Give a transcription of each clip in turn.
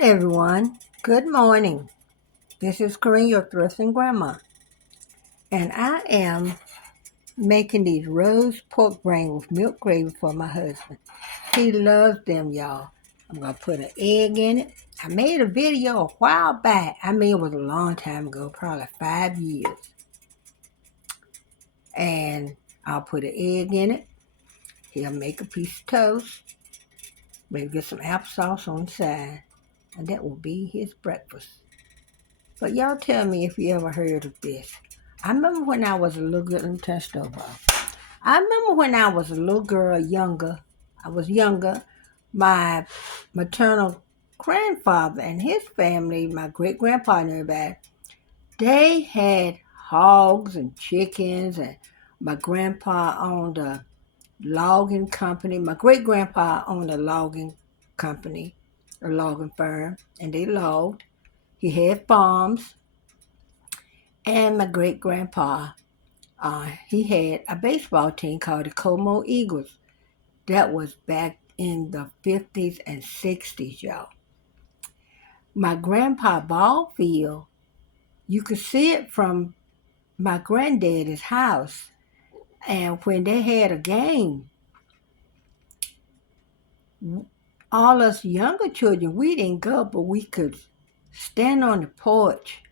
Hey everyone, good morning. This is Corinne, your thrifting grandma, and I am making these roast pork brain with milk gravy for my husband. He loves them, y'all. I'm gonna put an egg in it. I made a video a while back. I mean, it was a long time ago, probably 5 years. And I'll put an egg in it. He'll make a piece of toast. Maybe get some applesauce on the side, and that will be his breakfast. But y'all tell me if you ever heard of this. I remember when I was a little girl, let me turn the stove off. I remember when I was a little girl, younger, my maternal grandfather and his family, my great grandpa and everybody, they had hogs and chickens, and my grandpa owned a logging company. My great grandpa owned a logging company, a logging firm, and they logged. He had farms. And my great grandpa, he had a baseball team called the Como Eagles. That was back in the 50s and 60s, y'all. My grandpa ball field, you could see it from my granddaddy's house. And when they had a game, all us younger children, we didn't go, but we could stand on the porch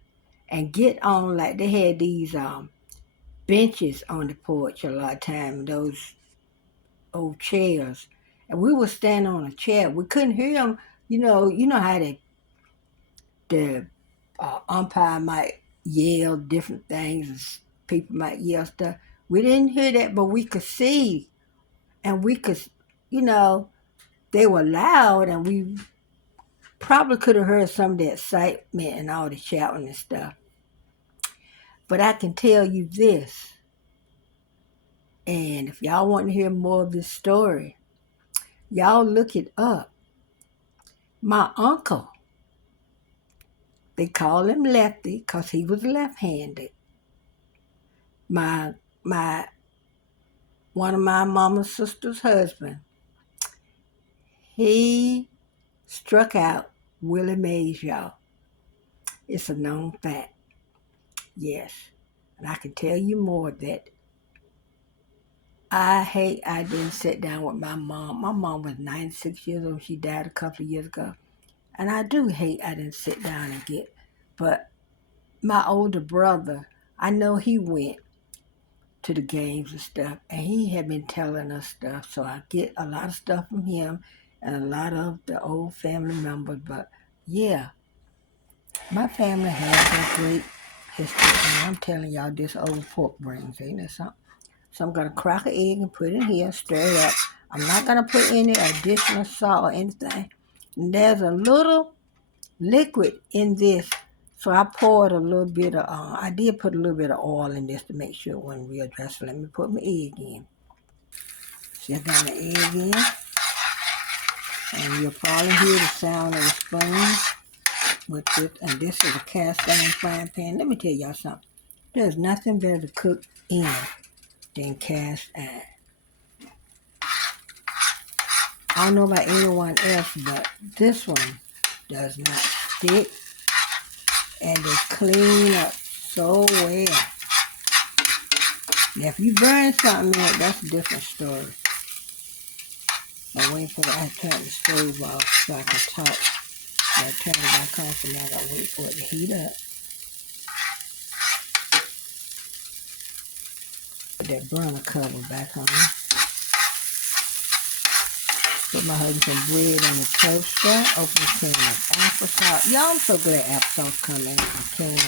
and get on, like they had these benches on the porch a lot of time, those old chairs, and we would stand on a chair. We couldn't hear them. You know how the umpire might yell different things, and people might yell stuff. We didn't hear that, but we could see, and we could, you know, they were loud, and we probably could have heard some of the excitement and all the shouting and stuff. But I can tell you this, and if y'all want to hear more of this story, y'all look it up. My uncle, they call him Lefty because he was left-handed. My my one of my mama's sister's husband, he struck out Willie Mays, y'all. It's a known fact. Yes. And I can tell you more that I hate I didn't sit down with my mom. My mom was 96 years old. She died a couple of years ago. And I do hate I didn't sit down and get. But my older brother, I know he went to the games and stuff, and he had been telling us stuff, so I get a lot of stuff from him and a lot of the old family members. But yeah, my family has a great history, and I'm telling y'all, this old pork brings, ain't it something? So I'm gonna crack an egg and put it in here, stir it up. I'm not gonna put any additional salt or anything. And there's a little liquid in this, so I poured a little bit of, I did put a little bit of oil in this to make sure it wasn't real dry. So let me put my egg in. See, I got my egg in, and you'll probably hear the sound of the spoon with this. And this is a cast iron frying pan. Let me tell y'all something. There's nothing better to cook in than cast iron. I don't know about anyone else, but this one does not stick, and they clean up so well. Now, if you burn something in it, that's a different story. I'm waiting for I turn the stove off so I can talk. I turn it back on, so now I gotta wait for it to heat up. Put that burner cover back on. Put my husband some bread on the toaster. Open the can of applesauce. Y'all, I'm so glad applesauce come in a can.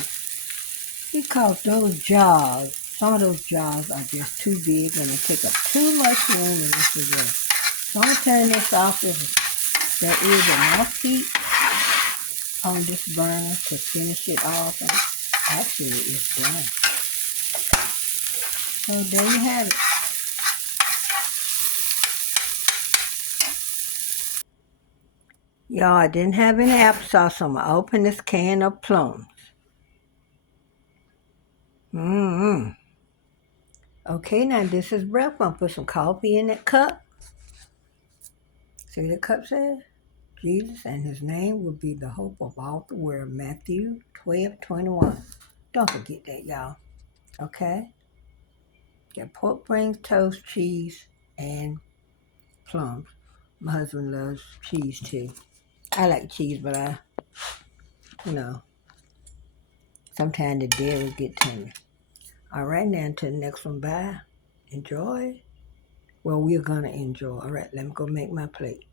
Because those jars, some of those jars are just too big and they take up too much room in this refrigerator. So I'm going to turn this off. There is enough heat on this burner to finish it off, and actually it's done. So there you have it. Y'all, I didn't have any applesauce, so I'm going to open this can of plums. Okay, now this is breath. I'm going to put some coffee in that cup. See what the cup says? Jesus and his name will be the hope of all the world. Matthew 12:21. Don't forget that, y'all. Okay? Got pork rings, toast, cheese, and plums. My husband loves cheese too. I like cheese, but you know, sometimes the dairy get to me. All right, now until the next one. Bye. Enjoy. Well, we're going to enjoy. All right, let me go make my plate.